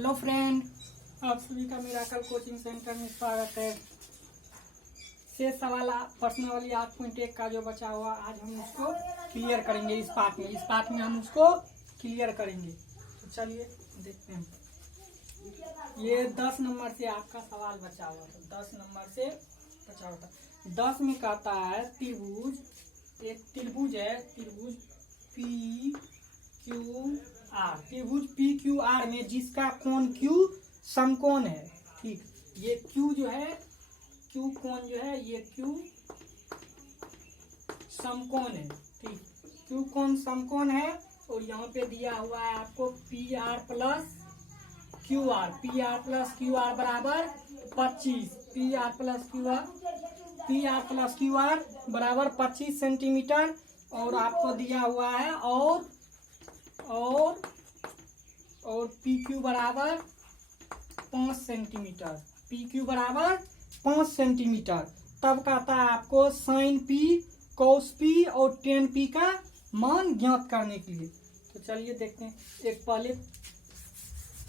Hello friend, आप सभी का मिराकल कोचिंग सेंटर में स्वागत है। शेष सवाल प्रश्नावली 8.1 का जो बचा हुआ आज हम उसको क्लियर करेंगे। इस पार्ट में हम उसको क्लियर करेंगे। तो चलिए देखते हैं। ये 10 नंबर से आपका सवाल बचा हुआ था। 10 नंबर से बचा हुआ था। 10 में कहता है त्रिभुज, एक त्रिभुज है, त्रिभुज पी क्यू आर। त्रिभुज पी क्यू आर में जिसका कोण क्यू समकोण है। ठीक, ये क्यू जो है, क्यू कोण जो है, ये क्यू समकोण है। ठीक, क्यू कोण समकोण है। और यहाँ पे दिया हुआ है आपको P R plus Q are. P R plus Q are बराबर 25। P R plus Q are बराबर 25 सेंटीमीटर। और आपको दिया हुआ है और पी क्यू बराबर 5 सेंटीमीटर। पी क्यू बराबर 5 सेंटीमीटर। तब कहता है आपको साइन पी, कॉस पी और टेन पी का मान ज्ञात करने के लिए। तो चलिए देखते हैं। एक पहले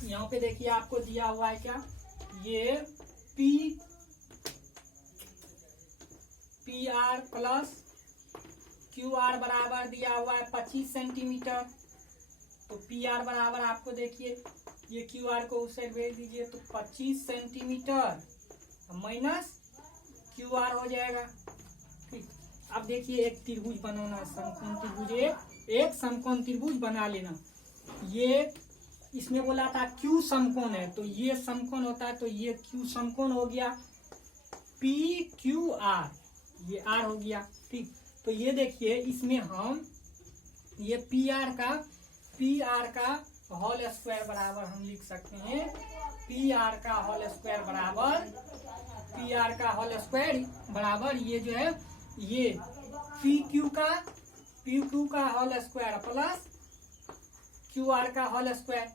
यहाँ पे देखिए आपको दिया हुआ है क्या, ये P are plus Q are बराबर दिया हुआ है 25 सेंटीमीटर। तो पी आर बराबर आपको देखिए, ये क्यू आर को उस साइड भेज दीजिए तो 25 सेंटीमीटर माइनस क्यू आर हो जाएगा। ठीक, अब देखिए एक त्रिभुज बनाना, समकोण त्रिभुज, एक समकोण त्रिभुज बना लेना। ये इसमें बोला था क्यू समकोण है, तो ये समकोण होता है, तो ये क्यू समकोण हो गया। पी क्यू आर, ये आर हो गया। ठीक, तो ये देखिए इसमें हम ये पी आर का होल स्क्वायर बराबर हम लिख सकते हैं। पी आर का होल स्क्वायर बराबर ये जो है, ये पी क्यू का whole square plus Q R का होल स्क्वायर।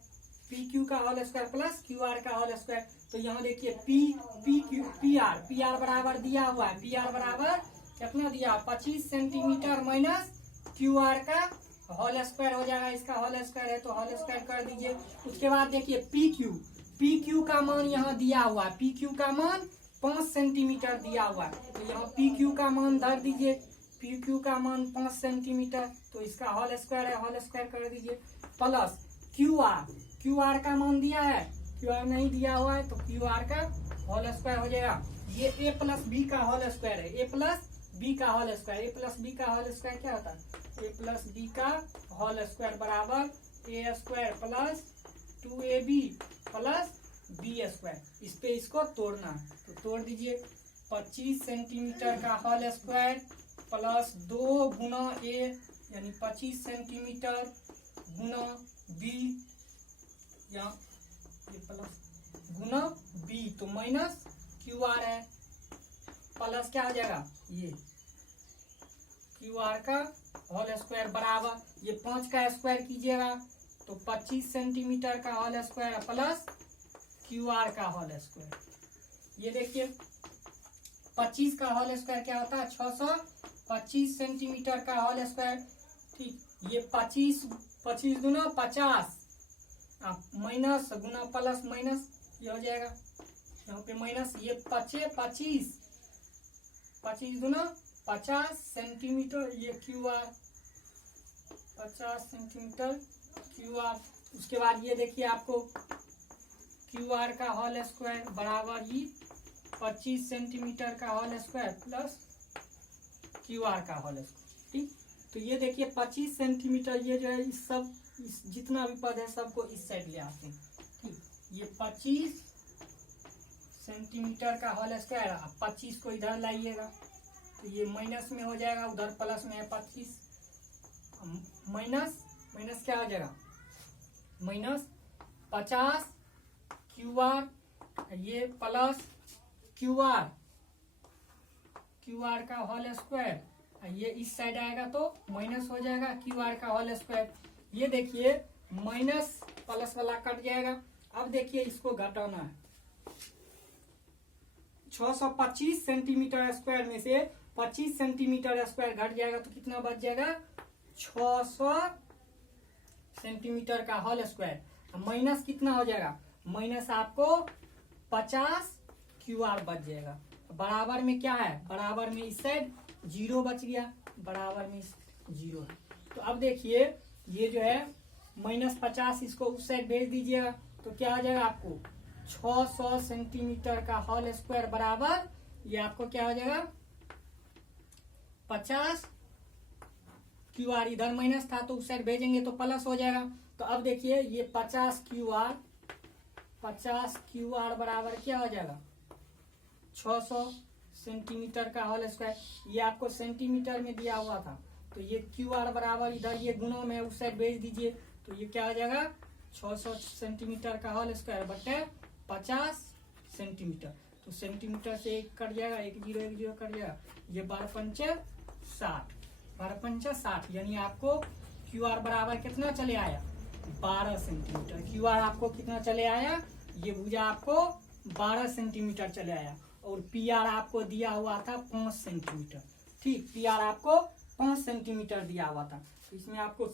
पी क्यू का whole square plus Q R का होल स्क्वायर। तो यहाँ देखिए पी आर बराबर दिया हुआ है। पी आर बराबर कितना दिया, 25 सेंटीमीटर माइनस क्यू आर का होल स्क्वायर हो जाएगा। इसका होल स्क्वायर है तो होल स्क्वायर कर दीजिए। उसके बाद देखिए पी क्यू का मान यहाँ दिया हुआ है। पी क्यू का मान 5 सेंटीमीटर दिया हुआ है, तो यहाँ पी क्यू का मान धर दीजिए। पी क्यू का मान 5 सेंटीमीटर, तो इसका होल स्क्वायर है, होल स्क्वायर कर दीजिए। प्लस क्यू आर का मान दिया है, क्यू आर नहीं दिया हुआ है, तो क्यू आर का होल स्क्वायर हो जाएगा। ये ए प्लस बी का होल स्क्वायर है। ए प्लस बी का whole square, A plus B का होल स्क्वायर क्या होता है, ए प्लस बी का होल स्क्वायर बराबर A square plus 2ab plus B square. इस पे इसको तोड़ना है, तो तोड़ दीजिए। 25 सेंटीमीटर का होल स्क्वायर प्लस 2 गुना ए, यानी 25 सेंटीमीटर गुना बी, या ये प्लस गुना बी, तो माइनस क्यू आर है, प्लस क्या हो जाएगा, ये क्यू आर का होल स्क्वायर बराबर, ये 5 का स्क्वायर कीजिएगा तो 25 सेंटीमीटर का whole square plus Q R का होल स्क्वायर। ये देखिए 25 का होल स्क्वायर क्या होता है, 625 सेंटीमीटर का होल स्क्वायर। ठीक, ये 25 गुना 50, माइनस गुना प्लस माइनस, ये हो जाएगा यहाँ पे माइनस। ये 25 गुना 50 सेंटीमीटर, ये Q R 50 centimetre Q R. उसके बाद ये देखिए आपको क्यू आर का होल स्क्वायर बराबर ही 25 सेंटीमीटर का whole square plus Q R का होल स्क्वायर। ठीक, तो ये देखिए 25 सेंटीमीटर, ये जो है इस जितना भी पद है सबको इस साइड ले आते हैं। ठीक, ये 25 सेंटीमीटर का होल स्क्वायर, 25 को इधर लाइएगा तो ये माइनस में हो जाएगा, उधर प्लस में है 25, माइनस क्या हो जाएगा, माइनस 50 क्यू आर, ये प्लस क्यू आर का होल स्क्वायर, ये इस साइड आएगा तो माइनस हो जाएगा क्यू आर का होल स्क्वायर। ये देखिए माइनस प्लस वाला कट जाएगा। अब देखिए इसको घटाना है। 625 सेंटीमीटर स्क्वायर में से 25 सेंटीमीटर स्क्वायर घट जाएगा तो कितना बच जाएगा, 600 सेंटीमीटर का होल स्क्वायर। माइनस कितना हो जाएगा, माइनस आपको 50 क्यू आर बच जाएगा। बराबर में क्या है, बराबर में इस साइड 0 बच गया, बराबर में 0 है। तो अब देखिए ये जो है -50 इसको उस साइड भेज दीजिएगा तो क्या आ जाएगा आपको 600 सेंटीमीटर का होल स्क्वायर बराबर ये आपको क्या हो जाएगा 50 क्यू आर, इधर माइनस था तो उस साइड भेजेंगे तो प्लस हो जाएगा। तो अब देखिए ये 50 क्यू आर बराबर क्या हो जाएगा 600 सेंटीमीटर का होल स्क्वायर। ये आपको सेंटीमीटर में दिया हुआ था तो ये क्यू आर बराबर इधर ये गुणों में उस साइड भेज दीजिए तो ये क्या हो जाएगा 600 सेंटीमीटर का होल स्क्वायर बटे 50 सेंटीमीटर। तो सेंटीमीटर से एक कट जाएगा, एक जीरो कट जाएगा, ये 12×5 = 60 यानी आपको क्यू आर बराबर कितना चले आया 12 सेंटीमीटर। क्यू आर आपको कितना चले आया, ये भुजा आपको 12 सेंटीमीटर चले आया और पी आर आपको दिया हुआ था 5 सेंटीमीटर। ठीक, पी आर आपको 5 सेंटीमीटर दिया हुआ था तो इसमें आपको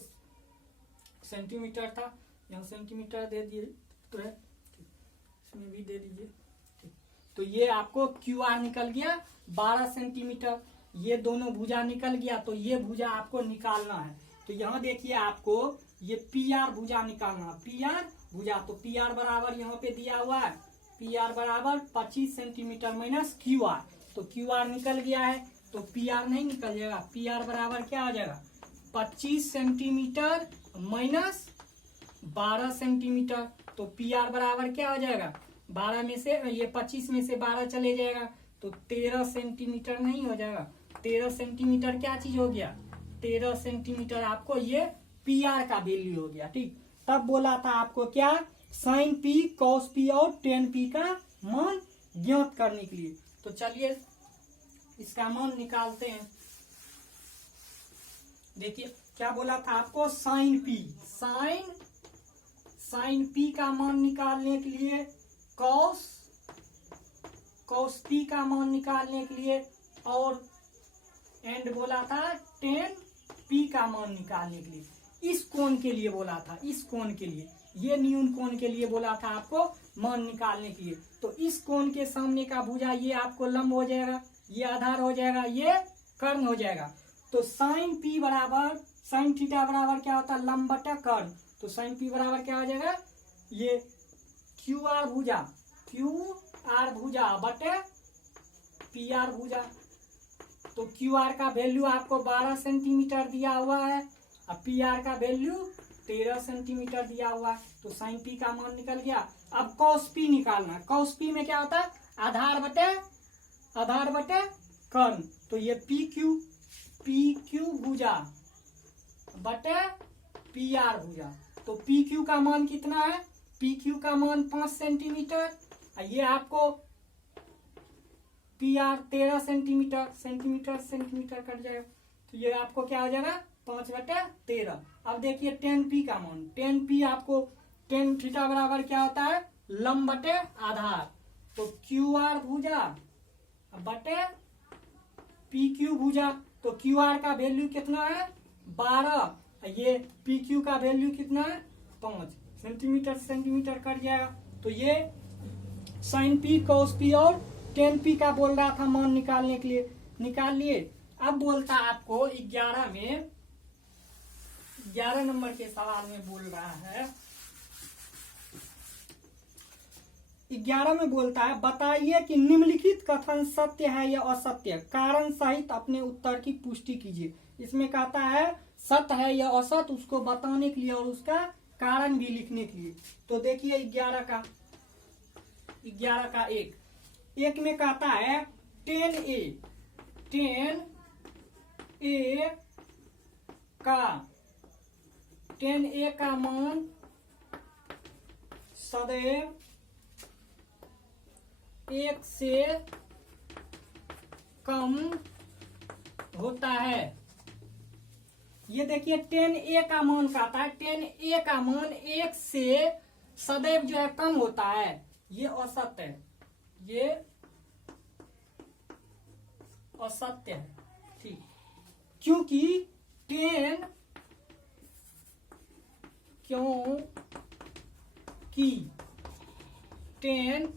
सेंटीमीटर था, यहाँ सेंटीमीटर दे दिए तो है, इसमें भी दे दीजिए। तो ये आपको क्यू आर निकल गया 12 सेंटीमीटर, ये दोनों भुजा निकल गया तो ये भुजा आपको निकालना है। तो यहाँ देखिए आपको ये पी आर भुजा निकालना, पी आर भुजा, तो पी आर बराबर यहाँ पे दिया हुआ है पी आर बराबर 25 सेंटीमीटर माइनस क्यू आर। तो क्यू आर निकल गया है तो पी आर नहीं निकल जाएगा, पी आर बराबर क्या हो जाएगा 25 सेंटीमीटर माइनस 12 सेंटीमीटर। तो पी आर बराबर क्या हो जाएगा 12 में से ये 25 में से 12 चले जाएगा तो 13 सेंटीमीटर नहीं हो जाएगा। 13 सेंटीमीटर क्या चीज हो गया 13 सेंटीमीटर आपको ये पी आर का वैल्यू हो गया। ठीक, तब बोला था आपको क्या साइन पी कॉस पी और टेन पी का मान ज्ञात करने के लिए। तो चलिए इसका मान निकालते हैं। देखिए क्या बोला था आपको साइन पी का मान निकालने के लिए कॉस पी का मान निकालने के लिए और एंड बोला था टेन पी का मान निकालने के लिए। इस कोण के लिए बोला था, इस कोण के लिए, ये न्यून कोण के लिए बोला था आपको मान निकालने के लिए। तो इस कोण के सामने का भुजा ये आपको लंब हो जाएगा, ये आधार हो जाएगा, ये कर्ण हो जाएगा। तो साइन पी बराबर साइन थीटा बराबर क्या होता है लंब बटा कर्ण। तो साइन पी बराबर क्या हो जाएगा ये क्यू आर भुजा बटे पी आर भुजा। तो क्यू आर का वैल्यू आपको 12 सेंटीमीटर दिया हुआ है और पी आर का वैल्यू 13 सेंटीमीटर दिया हुआ है। तो साइन पी का मान निकल गया। अब कॉस पी निकालना, कॉस पी में क्या होता है आधार बटे कर्ण। तो ये पी क्यू भुजा बटे पी आर भुजा। तो पी क्यू का मान कितना है, पी क्यू का मान 5 सेंटीमीटर, ये आपको पी आर 13 सेंटीमीटर कट जाएगा। तो ये आपको क्या हो जाएगा 5/13। अब देखिए टेन पी का मान, टेन पी आपको टेन थीटा बराबर क्या होता है लंब बटे आधार। तो क्यू आर भुजा बटे पी क्यू भुजा। तो क्यू आर का वैल्यू कितना है 12, ये पी क्यू का वैल्यू कितना है 5 सेंटीमीटर कट जाएगा। तो ये साइन पी कॉस पी और टेन पी का बोल रहा था मान निकालने के लिए, निकाल लिए। अब बोलता आपको 11 नंबर के सवाल में बोल रहा है, 11 में बोलता है बताइए कि निम्नलिखित कथन सत्य है या असत्य, कारण सहित अपने उत्तर की पुष्टि कीजिए। इसमें कहता है सत्य है या असत्य उसको बताने के लिए और उसका कारण भी लिखने के लिए। तो देखिए 11 का एक में कहता है 10A का मान सदैव 1 से कम होता है। ये देखिए 10A का मान कहता है 10A का मान 1 से सदैव जो है कम होता है, ये असत्य है, ये असत्य है। ठीक, क्योंकि 10 टेन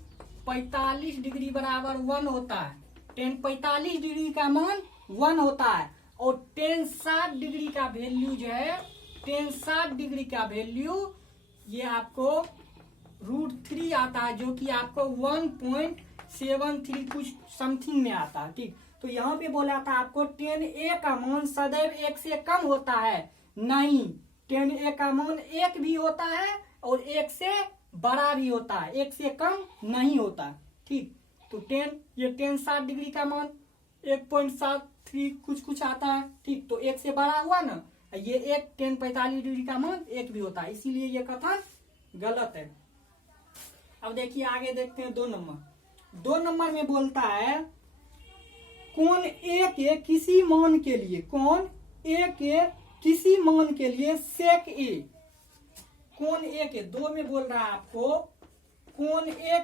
45 डिग्री बराबर 1 होता है। टेन 45 डिग्री का मान 1 होता है। और टेन 60 डिग्री का वैल्यू जो है, टेन 60 डिग्री का वैल्यू ये आपको √3 आता है, जो कि आपको 1.73 कुछ समथिंग में आता है। ठीक, तो यहाँ पे बोला था आपको टेन ए का मान सदैव 1 से कम होता है। नहीं, टेन ए का मान 1 भी होता है और 1 से बड़ा भी होता है, 1 से कम नहीं होता। ठीक, तो ये टेन 60 डिग्री का मान 1.73 कुछ आता है। ठीक, तो 1 से बड़ा हुआ ना, ये एक टेन 45 डिग्री का मान 1 भी होता है, इसीलिए ये कथन गलत है। अब देखिए आगे देखते हैं 2 नंबर। 2 नंबर में बोलता है कोण ए के किसी मान के लिए, कोण ए के किसी मान के लिए सेक ए, कोण ए के 2 में बोल रहा है आपको कोण ए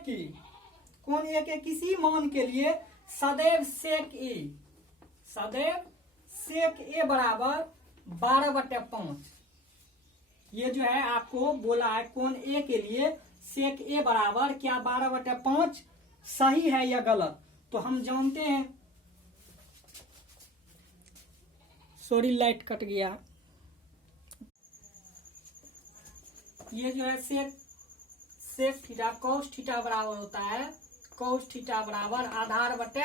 के किसी मान के लिए सदैव सेक ए बराबर 12/5। ये जो है आपको बोला है कोण ए के लिए सेक ए बराबर क्या 12/5 सही है या गलत। तो हम जानते हैं, सॉरी लाइट कट गया। ये जो है सेक थीटा कोस थीटा बराबर होता है, कोस थीटा बराबर आधार बटे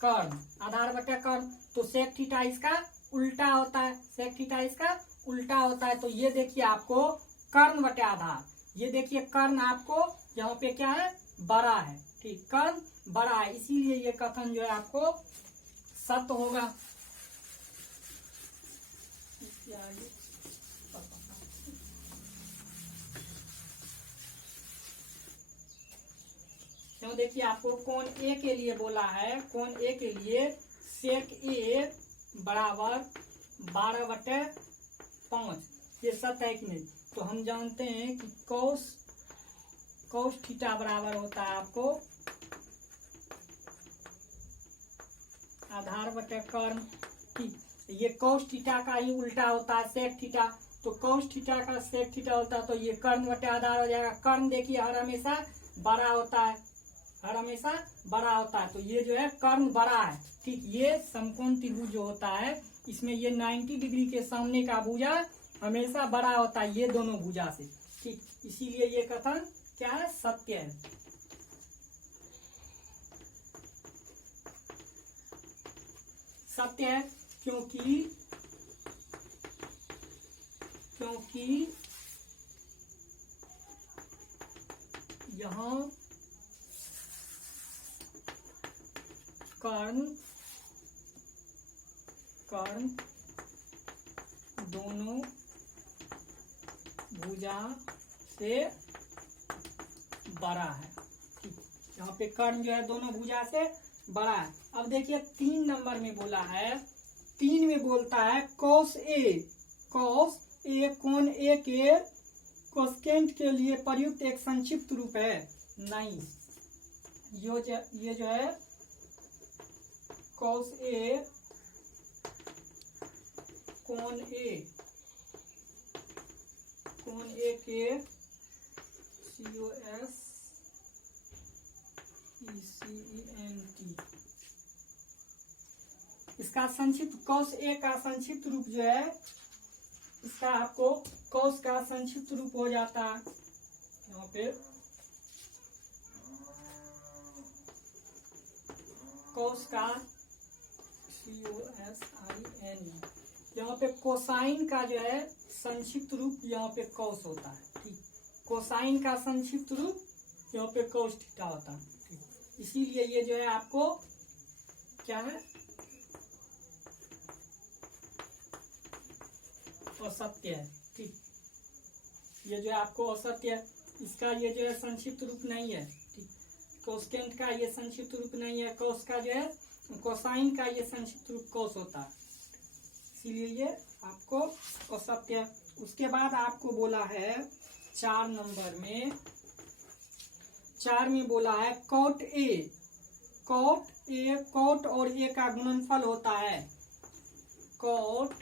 कर्ण। तो सेक थीटा इसका उल्टा होता है, सेक थीटा इसका उल्टा होता है। तो ये देखिए आपको कर्ण बटे आधार, ये देखिए कर्ण आपको यहाँ पे क्या है, बड़ा है। ठीक, कर्ण बड़ा है, इसीलिए ये कथन जो है आपको सत्य होगा। तो देखिए आपको कोण ए के लिए बोला है, कोण ए के लिए सेक ए बराबर 12/5, ये सत्य है कि नहीं। तो हम जानते हैं कि कोस थीटा बराबर होता है आपको आधार बटे कर्ण। ठीक, ये कोस थीटा का ही उल्टा होता है सेक थीटा, तो कोस थीटा का सेक थीटा होता है, तो ये कर्ण बटे आधार हो जाएगा। कर्ण देखिए हर हमेशा बड़ा होता है, तो ये जो है कर्ण बड़ा है। ठीक, ये समकोण त्रिभुज जो होता है इसमें ये 90 डिग्री के सामने का भुजा हमेशा बड़ा होता है, ये दोनों भुजा से। ठीक, इसीलिए ये कथन क्या है, सत्य है। सत्य है क्योंकि यहाँ कर्ण दोनों भुजा से बड़ा है। ठीक, यहाँ पे कर्ण जो है दोनों भुजा से बड़ा है। अब देखिए 3 नंबर में बोला है, 3 में बोलता है कोस ए कोण ए के कोसेकेंट के लिए प्रयुक्त एक संक्षिप्त रूप है। नहीं, ये जो है कोस ए कोण ए के COSECENT, इसका संक्षिप्त कोस ए का संक्षिप्त रूप जो है, इसका आपको कोस का संक्षिप्त रूप हो जाता है यहाँ पे कोस का COSIN, यहाँ पे कोसाइन का जो है संक्षिप्त रूप यहाँ पे कोस होता है। ठीक, कोसाइन का संक्षिप्त रूप यहाँ पे कोस थीटा होता है। ठीक, इसीलिए ये जो है आपको क्या है, असत्य है। ठीक, ये जो है आपको असत्य है, इसका ये जो है संक्षिप्त रूप नहीं है। ठीक, कोसेकेंट का ये संक्षिप्त रूप नहीं है, कोस का जो है कोसाइन का ये संक्षिप्त रूप कोस होता है, इसीलिए ये आपको असत्य है। उसके बाद आपको बोला है 4 नंबर में, 4 में बोला है कोट और ए का गुणनफल होता है। कोट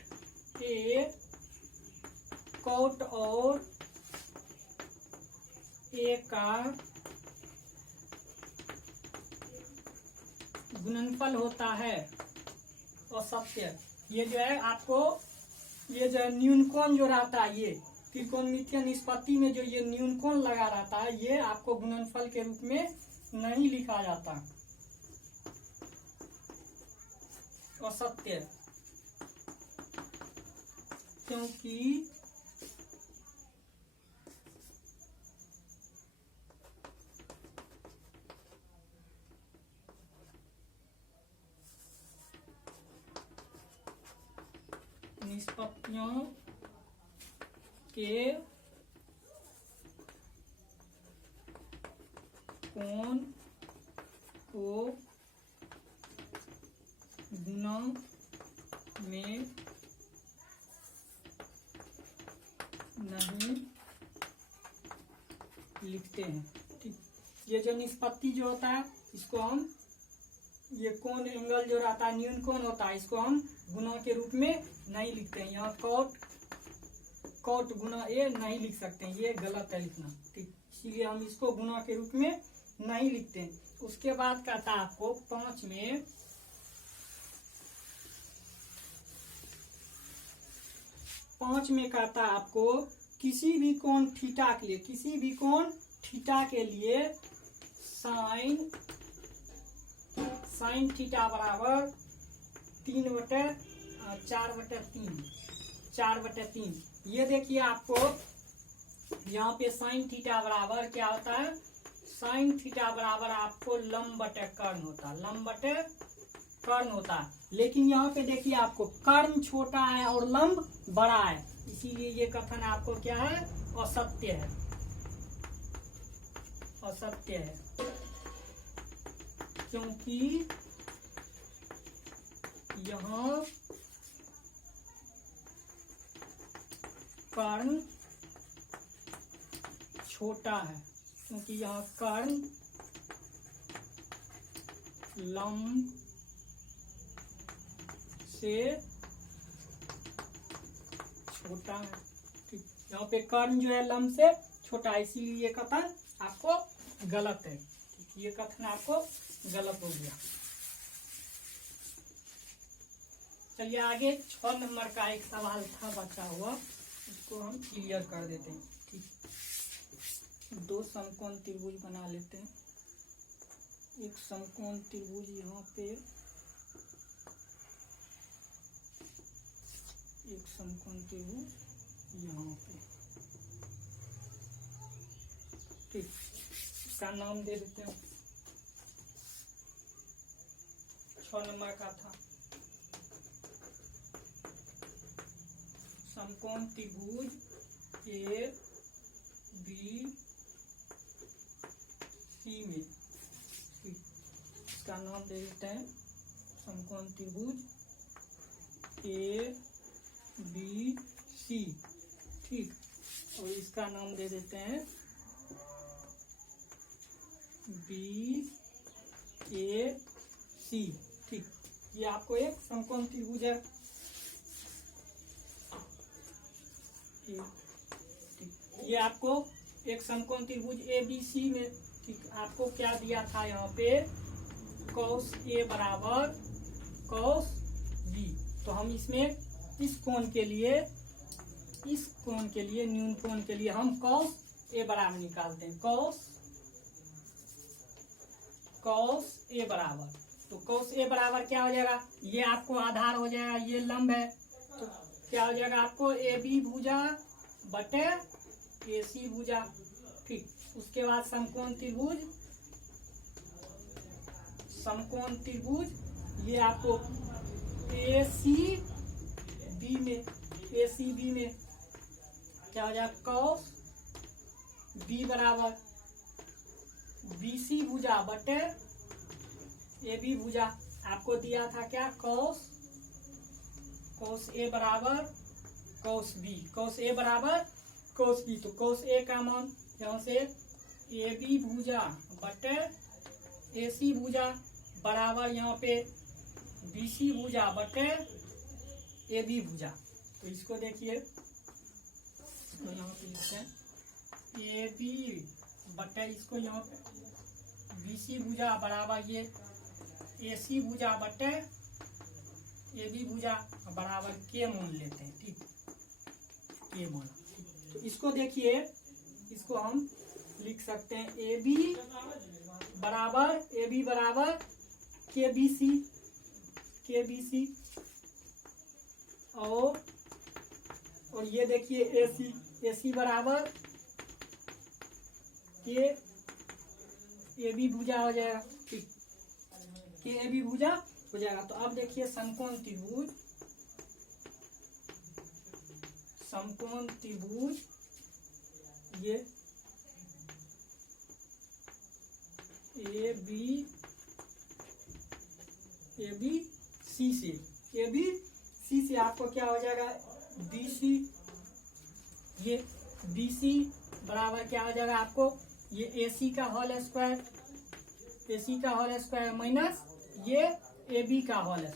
और ए का गुणनफल होता है असत्य। ये जो है आपको, ये जो है न्यूनकोण जो रहता है, ये त्रिकोणमितीय निष्पत्ति में जो ये न्यूनकोण लगा रहता है, ये आपको गुणनफल के रूप में नहीं लिखा जाता, असत्य। क्योंकि निष्पत्तियों के कोण को गुणा में नहीं लिखते हैं। ठीक, ये जो निष्पत्ति जो होता है, इसको हम, ये कोण एंगल जो रहता है न्यूनकोण होता है, इसको हम गुणा के रूप में नहीं लिखते हैं। यहाँ कॉट गुणा ए नहीं लिख सकते हैं, ये गलत है लिखना। ठीक, इसीलिए हम इसको गुणा के रूप में नहीं लिखते हैं। उसके बाद कहता है आपको 5 में कहता है आपको किसी भी कोण थीटा के लिए, किसी भी कोण थीटा के लिए साइन थीटा बराबर 4/3। ये देखिए आपको यहाँ पे साइन थीटा बराबर क्या होता है, साइन थीटा बराबर आपको लंब बटे कर्ण होता है, लंब बटे कर्ण होता है। लेकिन यहाँ पे देखिए आपको कर्ण छोटा है और लंब बड़ा है, इसीलिए ये कथन आपको क्या है, असत्य है, असत्य है। क्योंकि यहाँ कर्ण छोटा है, क्योंकि यहाँ कर्ण लंब से छोटा है। ठीक, यहाँ पे कर्ण जो है लंब से छोटा है, इसीलिए ये कथन आपको गलत है। ठीक, ये कथन आपको गलत हो गया। चलिए आगे 6 नंबर का एक सवाल था बचा हुआ, उसको हम क्लियर कर देते हैं। ठीक, 2 समकोण त्रिभुज बना लेते हैं। एक समकोण त्रिभुज यहाँ पे, एक समकोण त्रिभुज यहाँ पे। ठीक, इसका नाम दे देते हैं, 6 नंबर का था समकोण त्रिभुज ए बी सी में। ठीक, इसका नाम दे देते हैं समकोण त्रिभुज ए बी सी। ठीक, और इसका नाम दे देते हैं बी ए सी। ठीक, ये आपको एक समकोण त्रिभुज है। ये आपको एक समकोण त्रिभुज ए बी सी में। ठीक, आपको क्या दिया था यहाँ पे, कॉस ए बराबर कॉस बी। तो हम इसमें इस कोण के लिए न्यून कोण के लिए हम कॉस ए बराबर निकालते हैं, कॉस ए बराबर। तो कॉस ए बराबर क्या हो जाएगा, ये आपको आधार हो जाएगा, ये लंब है, तो क्या हो जाएगा आपको ए बी भुजा बटे ए सी भुजा। ठीक, उसके बाद समकोण त्रिभुज ये आपको ए सी बी में क्या हो जाएगा, कॉस बी बराबर बी सी भुजा बटे ए बी भुजा। आपको दिया था क्या, कॉस ए बराबर कॉस ए बराबर कॉस बी। तो कॉस ए का मान यहाँ से ए बी भुजा बटे ए सी भुजा बराबर यहाँ पे बी सी भुजा बटे ए बी भुजा। तो इसको देखिए, इसको यहाँ पे लिखते हैं ए बी बटे, इसको यहाँ पे बी सी भुजा बराबर ये AC भुजा बटे AB भुजा बराबर के मान लेते हैं। ठीक, के मान। तो इसको देखिए, इसको हम लिख सकते हैं AB बराबर KBC और ये देखिए AC बराबर के AB भुजा हो जाएगा। ठीक, के AB भुजा हो जाएगा। तो अब देखिए समकोण त्रिभुज ये ABC से आपको क्या हो जाएगा, BC। ये BC बराबर क्या हो जाएगा आपको, ये AC का होल स्क्वायर माइनस ये AB का होल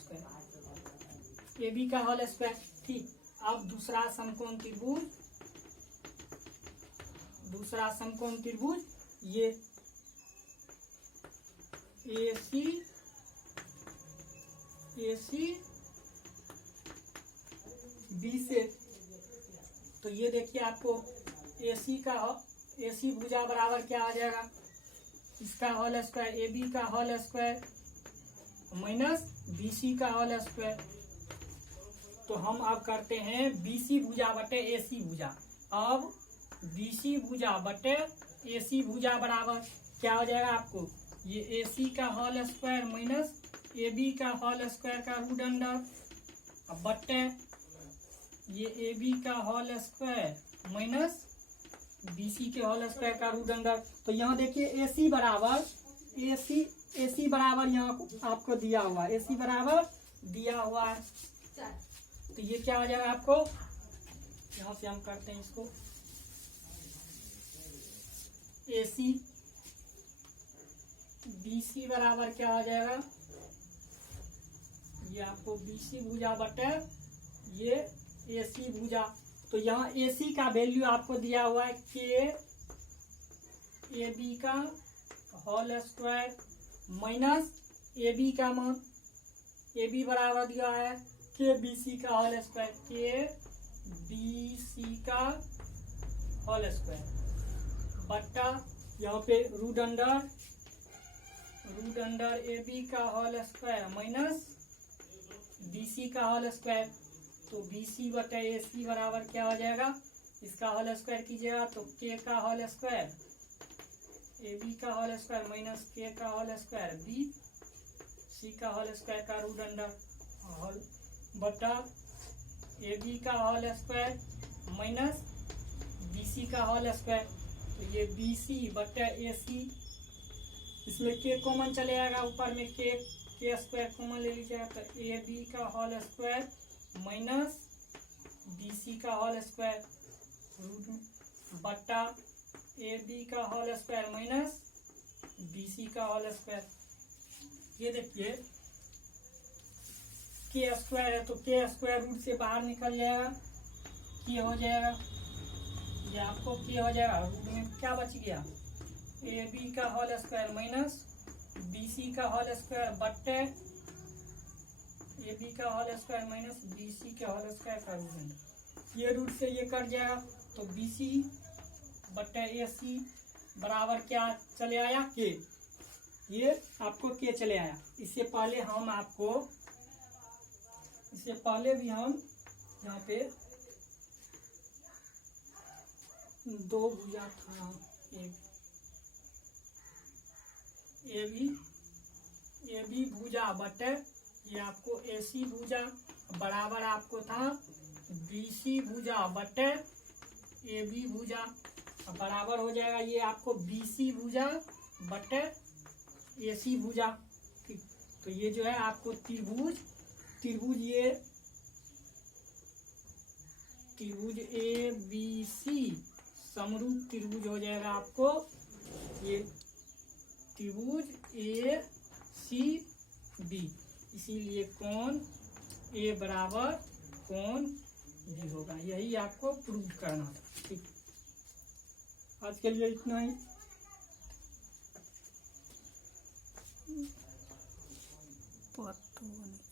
स्क्वायर। ठीक, अब दूसरा समकोण त्रिभुज ये AC B से। तो ये देखिए आपको AC भुजा बराबर क्या आ जाएगा, इसका होल स्क्वायर AB का होल स्क्वायर माइनस BC का होल स्क्वायर। तो हम अब करते हैं BC भुजा बटे AC भुजा। अब BC भुजा बटे AC भुजा बराबर क्या हो जाएगा आपको, ये AC का होल स्क्वायर माइनस AB का होल स्क्वायर का रूट अंडर बटे ये AB का होल स्क्वायर माइनस BC के होल स्क्वायर का रूट अंडर। तो यहाँ देखिए AC बराबर यहाँ आपको दिया हुआ है, AC बराबर दिया हुआ है। तो ये क्या हो जाएगा आपको, यहाँ से हम करते हैं इसको, AC BC बराबर क्या हो जाएगा, ये आपको BC भुजा बटे ये AC भुजा। तो यहाँ AC का वैल्यू आपको दिया हुआ है के AB का होल स्क्वायर माइनस AB का मान, AB बराबर दिया है के BC का होल स्क्वायर, के BC का होल स्क्वायर बट्टा यहाँ पे रूट अंडर AB का होल स्क्वायर माइनस BC का होल स्क्वायर। तो BC बटे AC बराबर क्या हो जाएगा, इसका होल स्क्वायर कीजिएगा तो K का होल स्क्वायर AB का होल स्क्वायर माइनस K का होल स्क्वायर BC का होल स्क्वायर का रूट अंडर बटा AB का होल स्क्वायर माइनस BC का होल स्क्वायर। तो ये BC बटे AC, इसमें K कॉमन चले आएगा, ऊपर में K स्क्वायर कॉमन ले लीजिएगा। तो AB का होल स्क्वायर माइनस BC का होल स्क्वायर रूट में बट्टा AB का होल स्क्वायर माइनस BC का होल स्क्वायर। ये देखिए K स्क्वायर है तो K स्क्वायर रूट से बाहर निकल जाएगा, K हो जाएगा, ये आपको K हो जाएगा। रूट में क्या बच गया, AB का होल स्क्वायर माइनस BC का होल स्क्वायर बट्टे AB का होल स्क्वायर माइनस BC के होल स्क्वायर का रूट। ये रूट से ये कट जाएगा तो BC बट्टे AC बराबर क्या चले आया, K। ये आपको K चले आया। इससे पहले भी हम यहाँ पे दो भुजा था, AB भुजा बटे ये आपको AC भुजा बराबर आपको था BC भुजा बटे AB भुजा बराबर हो जाएगा ये आपको BC भुजा बटे AC भुजा। तो ये जो है आपको त्रिभुज ABC समरूप त्रिभुज हो जाएगा आपको ये त्रिभुज ACB। इसीलिए कोण A बराबर कोण B होगा। यही आपको प्रूव करना था। ठीक, आज के लिए इतना ही। पद तो बने